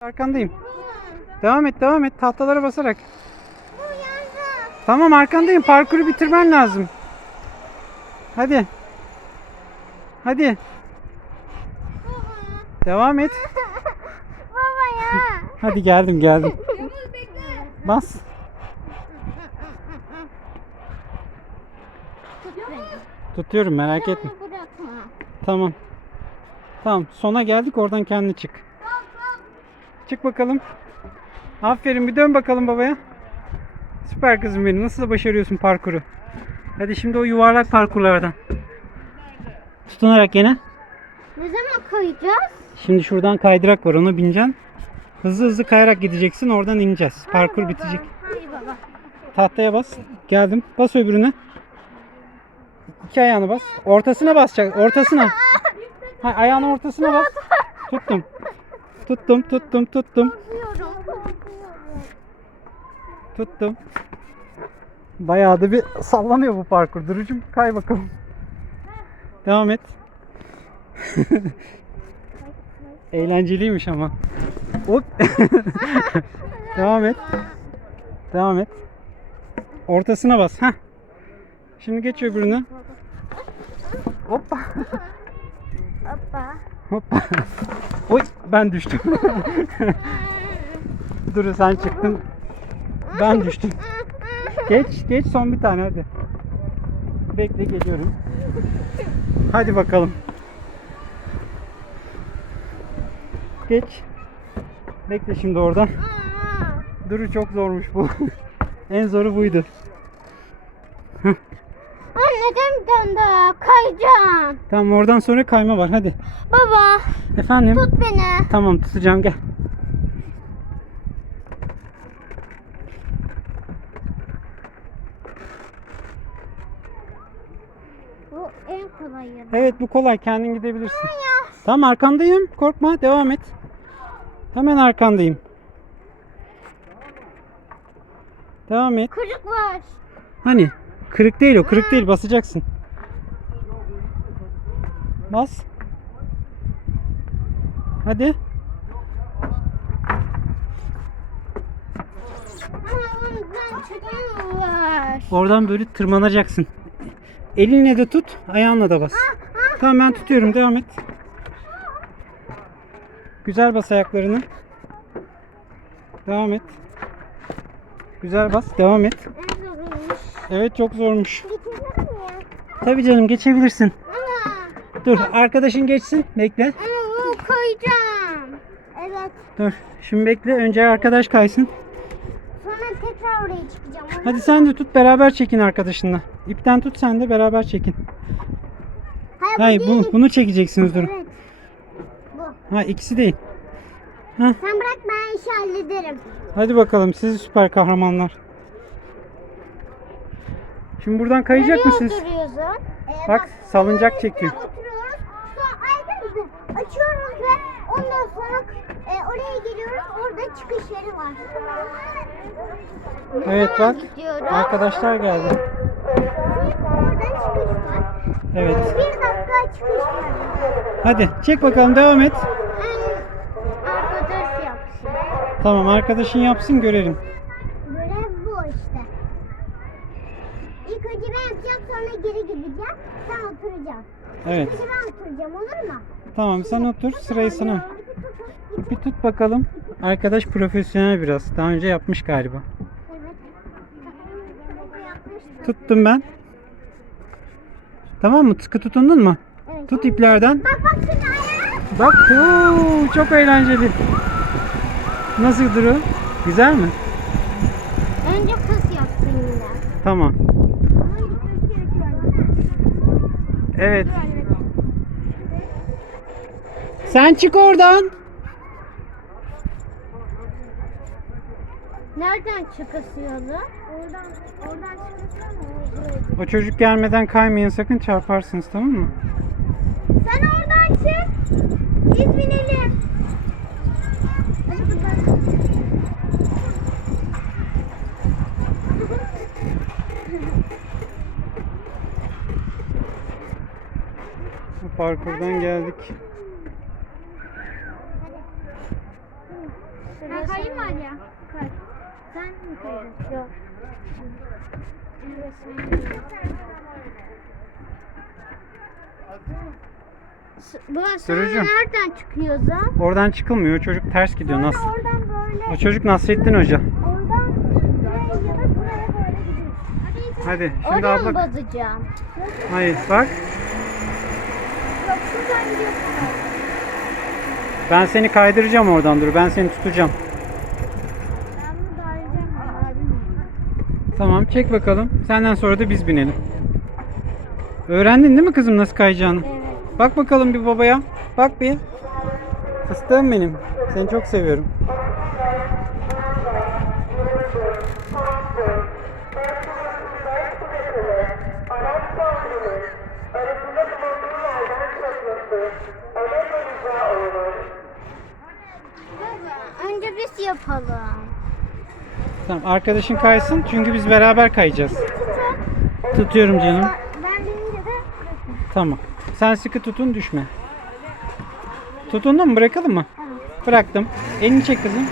Arkandayım. Devam et, devam et. Tahtalara basarak. Tamam arkandayım. Parkuru bitirmen lazım. Hadi. Hadi. Devam et. Baba ya. Hadi geldim, geldim. Bas. Tutuyorum merak etme. Tamam. Tamam, sona geldik. Oradan kendin çık. Çık bakalım. Aferin bir dön bakalım babaya. Süper kızım benim. Nasıl da başarıyorsun parkuru. Hadi şimdi o yuvarlak parkurlardan. Tutunarak yine. Ne zaman koyacağız? Şimdi şuradan kaydırak var ona bineceksin. Hızlı hızlı kayarak gideceksin oradan ineceğiz. Parkur bitecek. Hayır baba. Tahtaya bas. Geldim. Bas öbürüne. İki ayağını bas. Ortasına basacak. Ortasına. Ha, ayağının ortasına bas. Tuttum. Tuttum, tuttum, tuttum. Korkuyorum. Tuttum. Bayağı da bir sallanıyor bu parkur. Durucum kay bakalım. Devam et. Eğlenceliymiş ama. Hop. Devam et. Devam et. Ortasına bas. Heh. Şimdi geç öbürüne. Hoppa. Hoppa. Hoppa. Oy ben düştüm. Dur sen çıktın. Ben düştüm. Geç geç son bir tane hadi. Bekle geliyorum. Hadi bakalım. Geç. Bekle şimdi oradan. Duru çok zormuş bu. en zoru buydu. Anne döndü. Kayacağım. Tamam oradan sonra kayma var hadi. Baba Efendim? tut beni. Tamam tutacağım gel. Bu en kolayı. Evet bu kolay kendin gidebilirsin. Ya. Tamam arkandayım. Korkma devam et. Hemen arkandayım. Devam et. Kuyruk var. Hani? Kırık değil o. Kırık değil. Basacaksın. Bas. Hadi. Oradan böyle tırmanacaksın. Elinle de tut. Ayağınla da bas. Tamam ben tutuyorum. Devam et. Güzel bas ayaklarını. Devam et. Güzel bas. Devam et. Evet çok zormuş. Tabii canım geçebilirsin. Ama. Dur arkadaşın geçsin. Bekle. Ama bunu koyacağım. Evet. Dur. Şimdi bekle. Önce arkadaş kaysın. Sonra tekrar oraya çıkacağım. Hadi sen de tut beraber çekin arkadaşınla. İpten tut sen de beraber çekin. Hayır, Hayır değil. bu, bunu çekeceksiniz dur. Evet. Bu. Ha ikisi değil. Sen bırak ben işi hallederim. Hadi bakalım siz süper kahramanlar. Şimdi buradan kayacak Nereye mısınız? oturuyorsun? Ee, Bak, salıncak. Oturuyoruz. Sonra aydınızı açıyoruz ve ondan sonra e, oraya geliyoruz. Orada çıkış yeri var. Evet bak. gidiyoruz? Arkadaşlar geldi. Oradan çıkış var. Evet. Bir dakika çıkış var. Hadi çek bakalım devam et. Arkadaş yapsın. Tamam arkadaşın yapsın görelim. İlk önce ben yapacağım sonra geri gideceğim. Sen oturacaksın. Evet. Şimdi ben oturacağım olur mu? Tamam sen otur sırayı sana. Bir tut bakalım. Arkadaş profesyonel biraz. Daha önce yapmış galiba. Tuttum ben. Tamam mı? Sıkı tutundun mu? Evet. Tut iplerden. Bak bak şimdi ayağa. Bak huu, çok eğlenceli. Nasıl Duru? Güzel mi? Önce kız yapsın yine. Tamam. Evet. Sen çık oradan. Nereden çıkasıyordu? Oradan, oradan çıkasıyor mu? O çocuk gelmeden kaymayın sakın çarparsınız tamam mı? Sen oradan çık. Biz binelim. Hadi buradan. Bu parkurdan geldik. Ben kayayım mı Ali? Kay. Sen mi kayacaksın? Yok. Bu sonra Durucu. nereden çıkıyoruz ha? Oradan çıkılmıyor. Çocuk ters gidiyor. Sonra Nasıl? oradan böyle, O çocuk Nasrettin Hoca. oradan buraya ya da buraya böyle gidiyoruz. Hadi şimdi Oradan abla. Hayır bak. Yok şuradan gidiyorsun. Ben seni kaydıracağım oradan dur. Ben seni tutacağım. Ben bunu dayayacağım abim. Tamam çek bakalım. Senden sonra da biz binelim. Öğrendin değil mi kızım nasıl kayacağını? Evet. Bak bakalım bir babaya. Bak bir. Fıstığım benim. Seni çok seviyorum. Baba önce biz yapalım. Tamam arkadaşın kaysın çünkü biz beraber kayacağız. Tutuyorum canım. Ben binince de Tamam. Sen sıkı tutun düşme. Tutundun mu bırakalım mı? Bıraktım. Elini çek kızım.